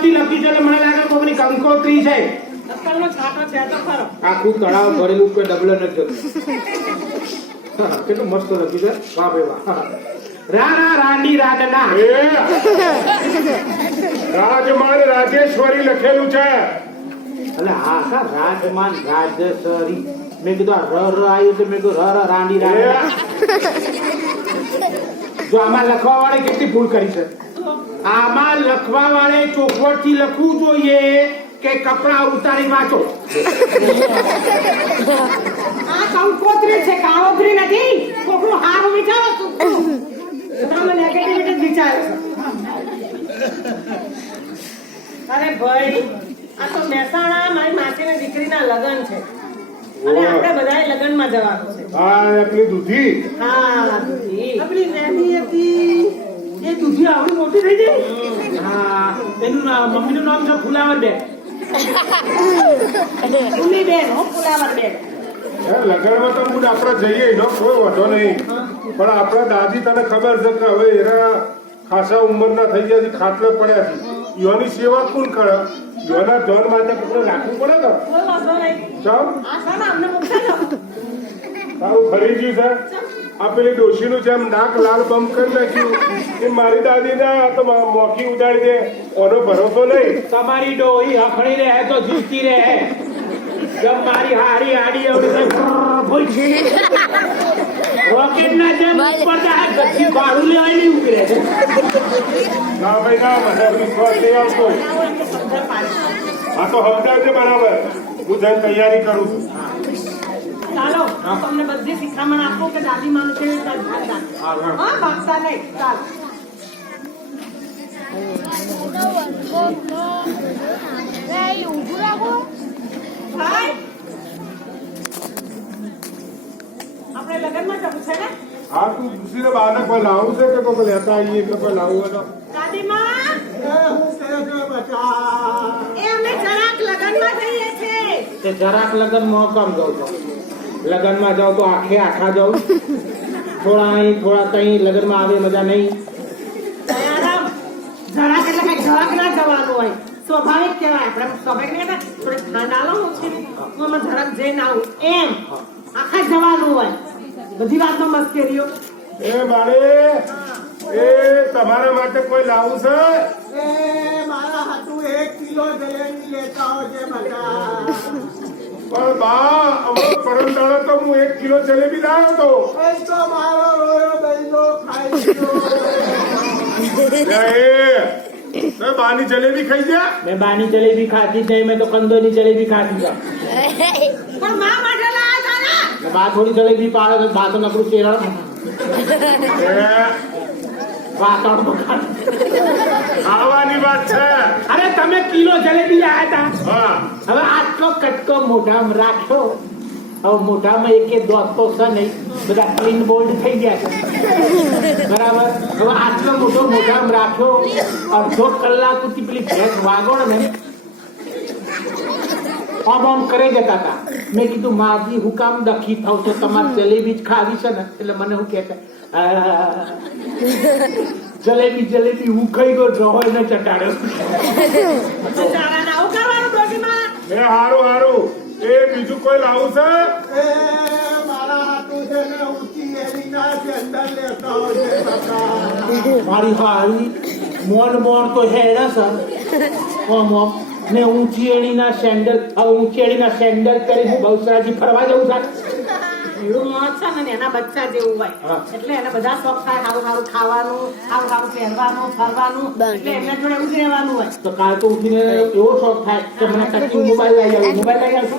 ચોથી લખી છે એટલે મને લાગે કોઈની કંકોત્રી છે. અક્કલનો છાંટો છે તો ખરો. આખું તળાવ ભરેલું કોઈ ડબલ નથી જતું. કેટલું મસ્ત લખ્યું છે. વાહ ભાઈ વાહ. રાણા રાણી રાધના રાજમાન રાજેશ્વરી લખેલું છે. એટલે હા સર રાજમાન રાજેશ્વરી મેં કીધું આ ર આવ્યું તો મેં કીધું ર રાણી રાધના. જો આમાં લખવા વાળે કેટલી ભૂલ કરી છે. આમાં લખવા વાળે ચોખવટથી લખવું જોઈએ કે કપડા ઉતારી વાંચો. આ કંકોત્રી છે, કાળોત્રી નથી. કોકનું હારું વિચારો તું. તમે નેગેટિવિટી જ વિચારો છો. અરે ભાઈ આ તો મહેસાણા મારી માસીની દીકરીના લગ્ન છે અને આપણે બધાએ લગ્નમાં જવાનું છે. હા એટલી દૂધી. હા દૂધી. આપણી નાની હતી એ દૂધી આવડી મોટી થઈ ગઈ. હા એનું મમ્મીનું નામ છે ફુલાવર બેન. ફૂલી બેન હો, ફુલાવર બેન. લગ્નમાં તો મૂડ આપણે જઈએ એનો કોઈ વાંધો નહીં, પણ આપણા દાદી તને ખબર છે કે હવે એના ખાસા ઉંમરના થઈ ગયા છે, ખાટલે પડ્યા છે. યોની સેવા કોણ કરે? યોના ધન માટે આપણે રાખવું પડે ને. કોઈ વાંધો નહીં. ચાલ આ સામે અમને મૂકતા જાઓ. તારું ખરી ગયું છે. આ પેલી ડોશીનું જેમ નાક લાલ બમ કરી નાખ્યું એ મારી દાદી ના તો મોખી ઉડાડી દે ઓનો ભરોસો નહીં. તમારી ડોહી હખણી રહે તો જીવતી રહે. જબ મારી હારી આડી એવડી રોકેટ ના જેમ ઉપર જાય પછી ભાડું લેવાય નહીં ઉતરે. ના ભાઈ ના મને વિશ્વાસ નહીં આવતો. આ તો સમજાવજે બરાબર. હું જઈને તૈયારી કરું છું. ચાલો તમને બધી શિખામણ આપો કે દાદી માનું કેવી રીતે ભાગતા. હા ભાગતા નહીં. ચાલો ભાઈ આપણે લગ્નમાં જવું છે ને. હા તું દૂસરીને બહાને કોઈ લાવવું છે કે કોઈ લેતા આવીએ એટલે કોઈ લાવવું હોય તો દાદીમાં એ અમે જરાક લગ્નમાં જઈએ છીએ. તે જરાક લગ્નમાં કામ જાઉં છો. લગ્નમાં જાઉં તો આખા જાઉં. થોડા અહીં થોડા કઈ લગ્નમાં આવે મજા નહીં. દયારામ, જરાક એટલે કઈ જરાક ના જવાનું હોય. સ્વાભાવિક કહેવાય. આપણે સ્વાભાવિક નહીં કહેતા, થોડી ઠંડ આલો છે ને હું અમે જરાક જઈને આવું એમ. આખા જવાનું હોય. બધી વાતમાં મસ્કરીઓ. એ મારે એ તમારા માટે કોઈ લાવવું છે? મારા હાથું 1 કિલો જલેબી લેતા આવજે બધા. પણ બા હવે પરમદાડે તો હું 1 કિલો જલેબી લાવ્યો હતો. એ તો મારો રોયો બૈલો ખાઈ ગયો. બાની જલેબી ખાઈ ગયા? મેં બાની જલેબી ખાધી જ નહીં. મેં તો કંદોની જલેબી ખાધી છે. પણ મા માટે લાયા હતા ને. બા થોડી જલેબી પાડે તો બા તો નકરું ચેરણ વાતાવરણ બગાડ. ખાવાની વાત છે. અરે તમે કિલો જલેબી લાયા હતા. હા હવે આટલો કટકો મોઢામાં રાખ્યો. હવે મોઢામાં એક દોસ્તો છે નહીં. બધા ક્લીન બોલ્ડ થઈ ગયા છે. બરાબર. હવે આટલો મોટો મોઢામાં રાખ્યો. અડધો કલાક સુધી પેલી ભેંસ વાગોળ ને આમ કરે જતા હતા. મેં કીધું માજી હું કામ દખી થાવ છો? તમારે જલેબી જ ખાવી છે ને. એટલે મને હું કે જલેબી હું ખાઈ ગયો ડ્રોહર ને ચટાડ્યો. બિચારાને આવું કરવાનું ડોશીમાં. એ હારું હારું. એ બીજું કોઈ લાવું છે? એ મારા હાથું છે ને ઊંચી એરીના સેન્ડલ લેતા આવજે બધા. મારી હારી મોન તો હેડા સર ઓમ ને ઊંચી એણીના સેન્ડલ કરી હું બહુસરાજી ફરવા જવું છે. એવું મોત છે ને એના બચ્ચા જેવું હોય. હા. એટલે એને બધા શોખ થાય. સારું સારું ખાવાનું, સારું સારું પહેરવાનું, ફરવાનું. એટલે એમના જોડે એવું જ રહેવાનું હોય. તો કાલ તો ઉઠીને એવો શોખ થાય કે મને ટચિંગ મોબાઈલ લઈ આવું.